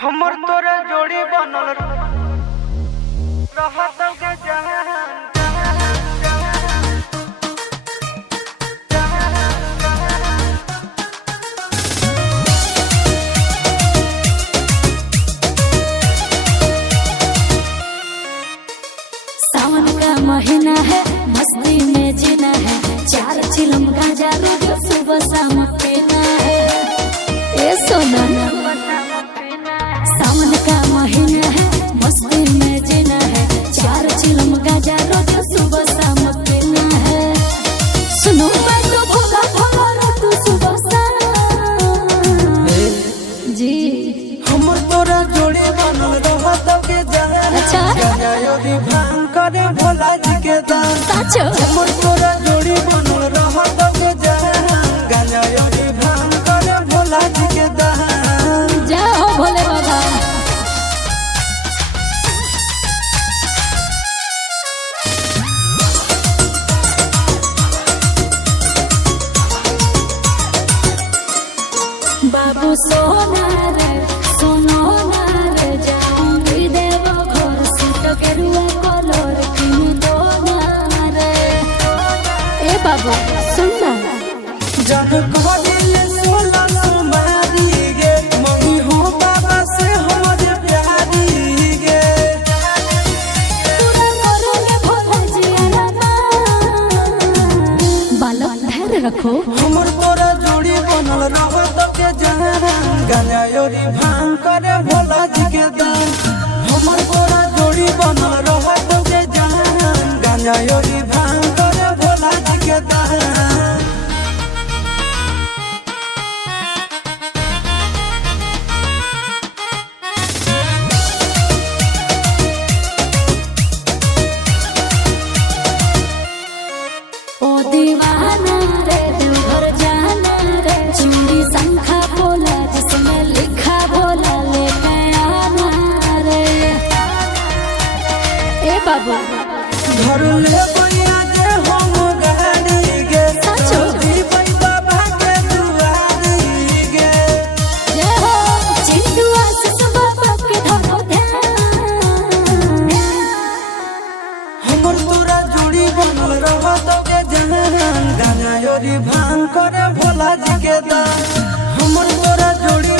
हमर तोरा जोड़ी बनल रहत के जहान। सावन का महीना है, मस्ती में जीना है, 4 चिलम गांजा रोज सुबह शाम पीना है। ए सोना, सावन का महीना है, मस्ती में जीना है, 4 चिलम गांजा रोज सुबह शाम पीना है। सुनो मैं तो भोला भोला रे तू सुबह शाम जी। हमर तोरा जोड़ी बनल रहत के जहान। अच्छा भांग करे भोला जी के दान। साचो हमर तोरा जोड़ी बनल रहत के जहान। गांजा योगी भांग करे भोला जी के दान। जाओ भोले बाबा। बाबू सोना रे सोनो ना रे जाऊंगी देव घर सूट के रुआ कलर किन दो ना रे। ए बाबू सुन ना, जन कहले 16 सुमारी गे मम्मी हो बाबा से हमर प्यारी गे। पूरा करोगे भोला जिया ना। बालक धैर्य रखो। हमर तोरा जोड़ी बनल रहत के जहान। गांजा योगी भांग करे भोला जी के दान। हमर तोरा जोड़ी बनल रहत के जहान। गांजा योगी भांग करे भोला जी के दान। ओ दीवाना रे देवघर जाना रे, चूड़ी शंखा बोला जिसमें लिखा बोला लेके आना रे। ए बाबू घर ले बैया जे हम गाड़ी गे। साचो? दी बाबा के दुआरी गे। जय हो चिंटू आशीष बाबा के धरो ध्यान। हमर तोरा जोड़ी बनल रहत के जहान। गांजा योगी भांग करे भोला जी के दान। हमर तोरा जोड़ी